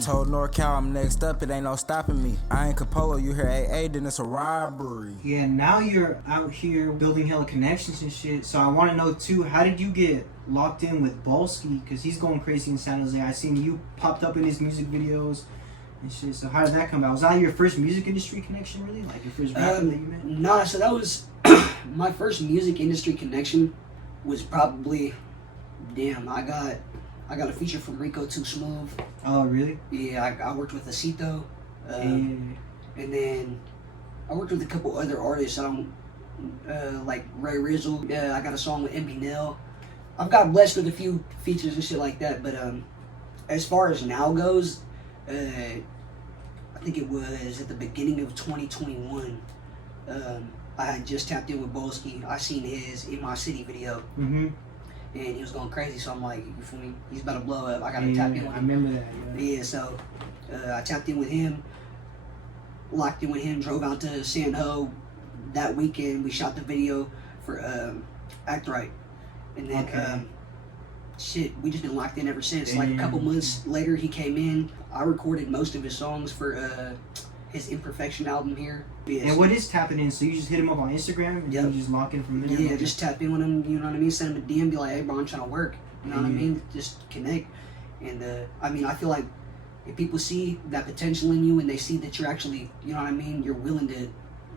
Told NorCal I'm next up, it ain't no stopping me. I ain't Capolo, you hear AA, then it's a robbery. Yeah, now you're out here building hella connections and shit. So I want to know too, how did you get locked in with Bolski? Because he's going crazy in San Jose. I seen you popped up in his music videos and shit. So how did that come about? Was that your first music industry connection, really? Like your first rapper that you met? Nah, so that was my first music industry connection. Was probably, damn, I got a feature from Rico Too Smooth. Oh, really? Yeah, I worked with Acito, And and then I worked with a couple other artists. Like Ray Rizzle. I got a song with MB Nell. I've got blessed with a few features and shit like that. But as far as now goes, I think it was at the beginning of 2021. I had just tapped in with Bolski. I seen his In My City video. Mm-hmm. And he was going crazy, so I'm like, you feel me? He's about to blow up. I gotta tap in with him. I remember that. Yeah, so I tapped in with him, locked in with him, drove out to San Ho that weekend. We shot the video for Act Right, and then we just been locked in ever since. Like a couple months later, he came in. I recorded most of his songs for his Imperfection album here. Yeah, and what is tapping in? So you just hit him up on Instagram and you just lock in from there? Yeah, just tap in with him, you know what I mean? Send him a DM, be like, hey bro, I'm trying to work. You know what I mean? Just connect. And I mean, I feel like if people see that potential in you and they see that you're actually, you know what I mean, you're willing to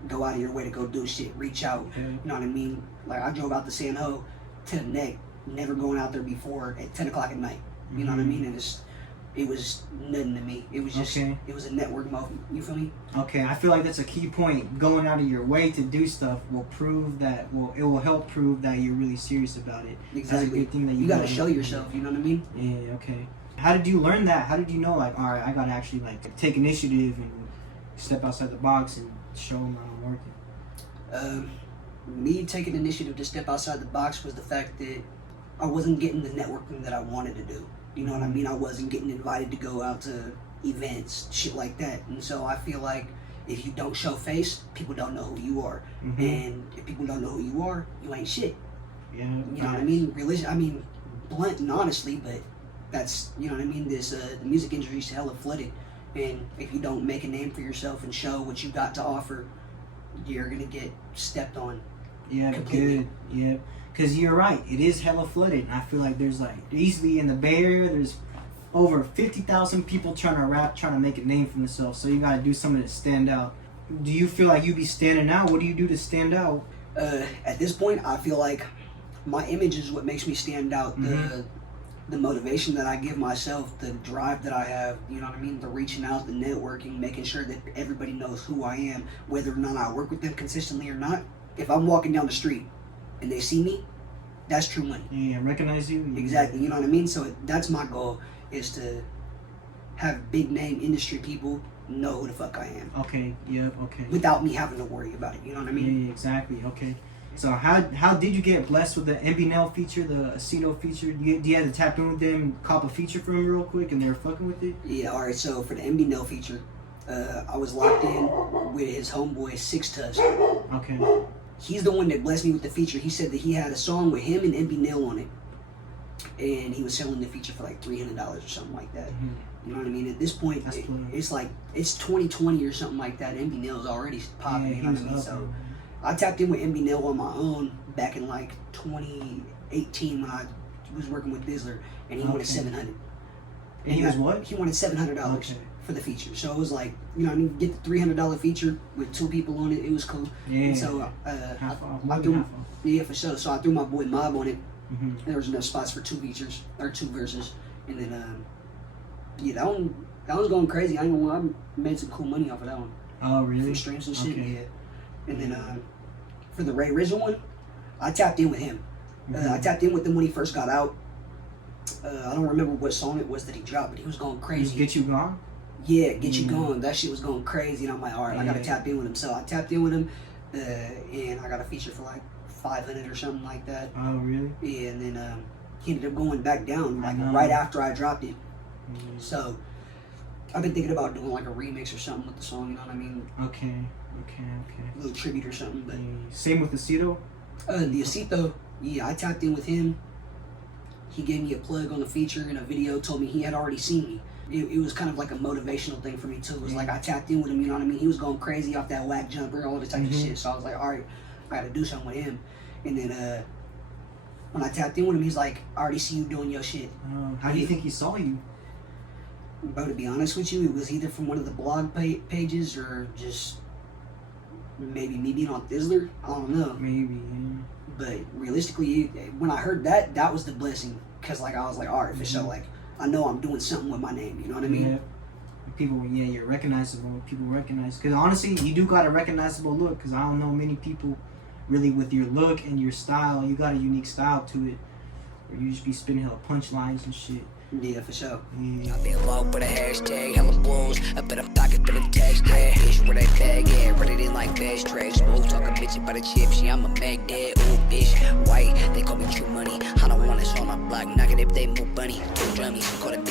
go out of your way to go do shit, reach out. You know what I mean? Like I drove out to San Ho to the neck, never going out there before at 10 o'clock at night. You know what I mean? And it was nothing to me. It was just, it was a network moment. You feel me? Okay, I feel like that's a key point. Going out of your way to do stuff will prove that, it will help prove that you're really serious about it. Exactly. That's a good thing that you gotta show yourself, you know what I mean? Yeah, okay. How did you learn that? How did you know, like, all right, I gotta actually, like, take initiative and step outside the box and show them how I'm working? Me taking initiative to step outside the box was the fact that I wasn't getting the networking that I wanted to do. You know what I mean? I wasn't getting invited to go out to events, shit like that. And so I feel like if you don't show face, people don't know who you are. And if people don't know who you are, you ain't shit. Yeah. You know what I mean? Blunt and honestly, but that's, you know what I mean? This the music industry is hella flooded. And if you don't make a name for yourself and show what you got to offer, you're gonna get stepped on. Yeah, completely. good. Yeah. Because you're right, it is hella flooded. And I feel like there's like, easily in the Bay Area, there's over 50,000 people trying to rap, trying to make a name for themselves. So you got to do something to stand out. Do you feel like you be standing out? What do you do to stand out? At this point, I feel like my image is what makes me stand out. The motivation that I give myself, the drive that I have, you know what I mean? The reaching out, the networking, making sure that everybody knows who I am, whether or not I work with them consistently or not. If I'm walking down the street and they see me, that's true money. Yeah, recognize you. Exactly, you know what I mean? So that's my goal, is to have big name industry people know who the fuck I am. Okay, yep, okay. Without me having to worry about it, you know what I mean? Yeah, exactly, okay. So how did you get blessed with the MB Nell feature, the Acito feature? Do you have to tap in with them, cop a feature from them real quick, and they're fucking with it? Yeah, alright, so for the MB Nell feature, I was locked in with his homeboy, Six Tusk. Okay. He's the one that blessed me with the feature. He said that he had a song with him and MB Nell on it. And he was selling the feature for like $300 or something like that. You know what I mean? At this point, it's like, it's 2020 or something like that. MB Nell's already popping, you know what I mean? So I tapped in with MB Nell on my own back in like 2018 when I was working with Bizzler, and he wanted $700. And he was what? He wanted $700 for the feature. So it was like, you know what I mean? Get the $300 feature with 2 people on it. It was cool. Yeah. And so I threw, yeah, for sure. So I threw my boy Mob on it. There was enough spots for 2 features or 2 verses, and then yeah, that one was going crazy. I ain't gonna lie, I made some cool money off of that one. Oh really? From streams and shit. Yeah. And then for the Ray Rizzle one, I tapped in with him. I tapped in with him when he first got out. I don't remember what song it was that he dropped, but he was going crazy. Get You Gone? Yeah, Get You Gone. That shit was going crazy, and I'm like, all right, I gotta tap in with him. So I tapped in with him, and I got a feature for like 500 or something like that. Oh really? Yeah, and then he ended up going back down like right after I dropped it. So I've been thinking about doing like a remix or something with the song, you know what I mean? Okay. A little tribute or something. But same with Acito? The Acito, yeah, I tapped in with him. He gave me a plug on the feature in a video, told me he had already seen me. it was kind of like a motivational thing for me too. It was like I tapped in with him, you know what I mean? He was going crazy off that whack jumper, all the type of shit. So I was like, all right, I got to do something with him. And then when I tapped in with him, he's like, I already see you doing your shit. How do you think he saw you? Bro, to be honest with you, it was either from one of the blog pages or just maybe me being on Thizzler. I don't know. Maybe, yeah. But realistically, when I heard that, that was the blessing. Because, like, I was like, all right, for sure. Like, I know I'm doing something with my name. You know what I mean? Yeah. People, yeah, you're recognizable. People recognize. Because honestly, you do got a recognizable look. Because I don't know many people really with your look and your style. You got a unique style to it. Or you just be spitting hella punchlines and shit. Yeah, for sure. Yeah. I been walk with a hashtag, hella balls. I bet I'm pocket, but a text tag. Bitch, where that bag at? Run it in like fast track. Smooth talking bitch about a chip. She, I'm a Baghdad. Ooh, bitch, white. They call me True Money. I don't want this on my block. Knock it if they move bunny. Two drummies. Call it